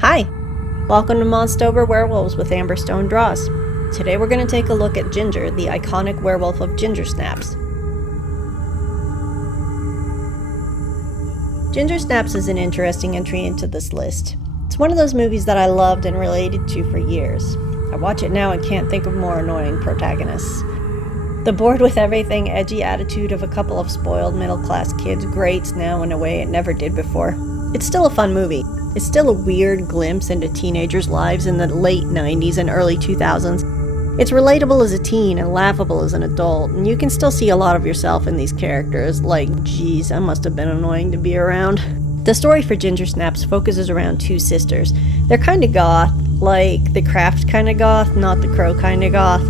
Hi! Welcome to Monstober Werewolves with AmberStonerDraws. Today we're going to take a look at Ginger, the iconic werewolf of Ginger Snaps. Ginger Snaps is an interesting entry into this list. It's one of those movies that I loved and related to for years. I watch it now and can't think of more annoying protagonists. The bored with everything edgy attitude of a couple of spoiled middle-class kids grates now in a way it never did before. It's still a fun movie. It's still a weird glimpse into teenagers' lives in the late 90s and early 2000s. It's relatable as a teen and laughable as an adult, and you can still see a lot of yourself in these characters, like, geez, I must have been annoying to be around. The story for Ginger Snaps focuses around two sisters. They're kinda goth, like the Craft kinda goth, not the Crow kinda goth.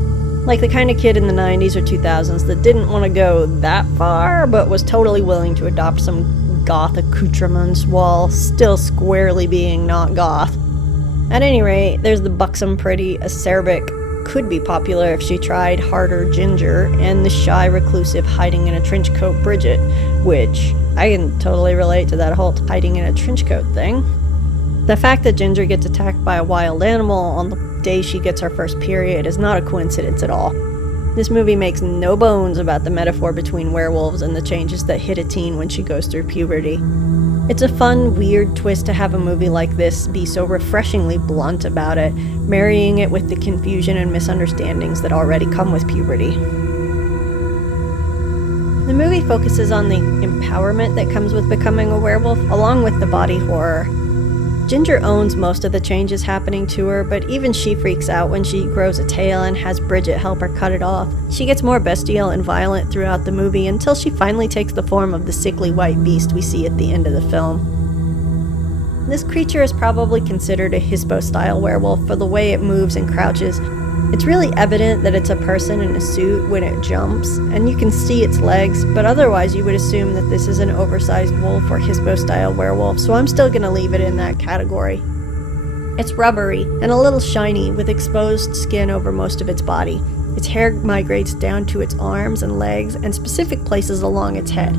Like the kind of kid in the 90s or 2000s that didn't want to go that far, but was totally willing to adopt some goth accoutrements while still squarely being not goth. At any rate, there's the buxom, pretty, acerbic, could be popular if she tried harder Ginger, and the shy, reclusive, hiding in a trench coat Bridget, which I can totally relate to that whole hiding in a trench coat thing. The fact that Ginger gets attacked by a wild animal on the day she gets her first period is not a coincidence at all. This movie makes no bones about the metaphor between werewolves and the changes that hit a teen when she goes through puberty. It's a fun, weird twist to have a movie like this be so refreshingly blunt about it, marrying it with the confusion and misunderstandings that already come with puberty. The movie focuses on the empowerment that comes with becoming a werewolf, along with the body horror. Ginger owns most of the changes happening to her, but even she freaks out when she grows a tail and has Bridget help her cut it off. She gets more bestial and violent throughout the movie until she finally takes the form of the sickly white beast we see at the end of the film. This creature is probably considered a Hispo-style werewolf for the way it moves and crouches. It's really evident that it's a person in a suit when it jumps, and you can see its legs, but otherwise you would assume that this is an oversized wolf or Hispo-style werewolf, so I'm still going to leave it in that category. It's rubbery and a little shiny, with exposed skin over most of its body. Its hair migrates down to its arms and legs, and specific places along its head.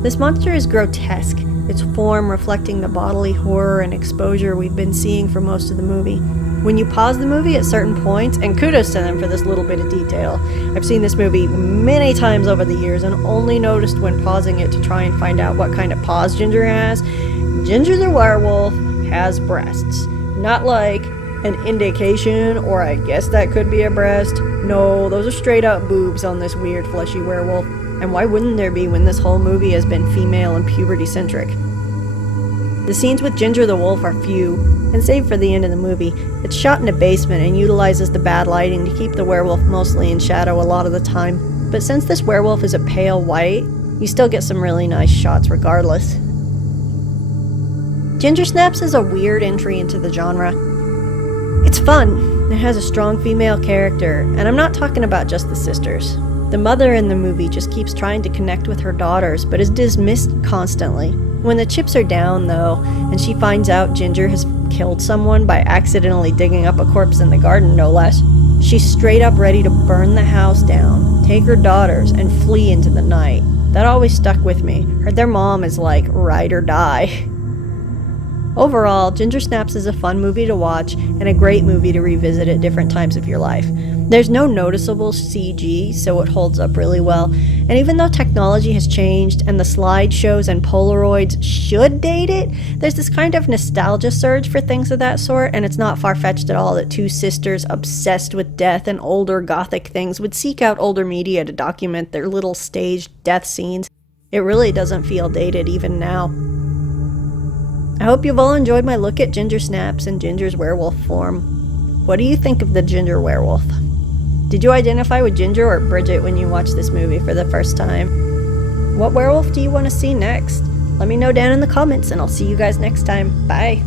This monster is grotesque, its form reflecting the bodily horror and exposure we've been seeing for most of the movie. When you pause the movie at certain points, and kudos to them for this little bit of detail. I've seen this movie many times over the years and only noticed when pausing it to try and find out what kind of paws Ginger has. Ginger the werewolf has breasts. Not like an indication, or I guess that could be a breast. No, those are straight up boobs on this weird fleshy werewolf. And why wouldn't there be when this whole movie has been female and puberty-centric? The scenes with Ginger the wolf are few, and save for the end of the movie. It's shot in a basement and utilizes the bad lighting to keep the werewolf mostly in shadow a lot of the time. But since this werewolf is a pale white, you still get some really nice shots regardless. Ginger Snaps is a weird entry into the genre. It's fun. It has a strong female character, and I'm not talking about just the sisters. The mother in the movie just keeps trying to connect with her daughters, but is dismissed constantly. When the chips are down, though, and she finds out Ginger has killed someone by accidentally digging up a corpse in the garden, no less, she's straight up ready to burn the house down, take her daughters, and flee into the night. That always stuck with me. Their mom is like, ride or die. Overall, Ginger Snaps is a fun movie to watch, and a great movie to revisit at different times of your life. There's no noticeable CG, so it holds up really well, and even though technology has changed and the slideshows and Polaroids should date it, there's this kind of nostalgia surge for things of that sort, and it's not far-fetched at all that two sisters obsessed with death and older gothic things would seek out older media to document their little staged death scenes. It really doesn't feel dated even now. I hope you've all enjoyed my look at Ginger Snaps and Ginger's werewolf form. What do you think of the Ginger werewolf? Did you identify with Ginger or Bridget when you watched this movie for the first time? What werewolf do you want to see next? Let me know down in the comments, and I'll see you guys next time. Bye!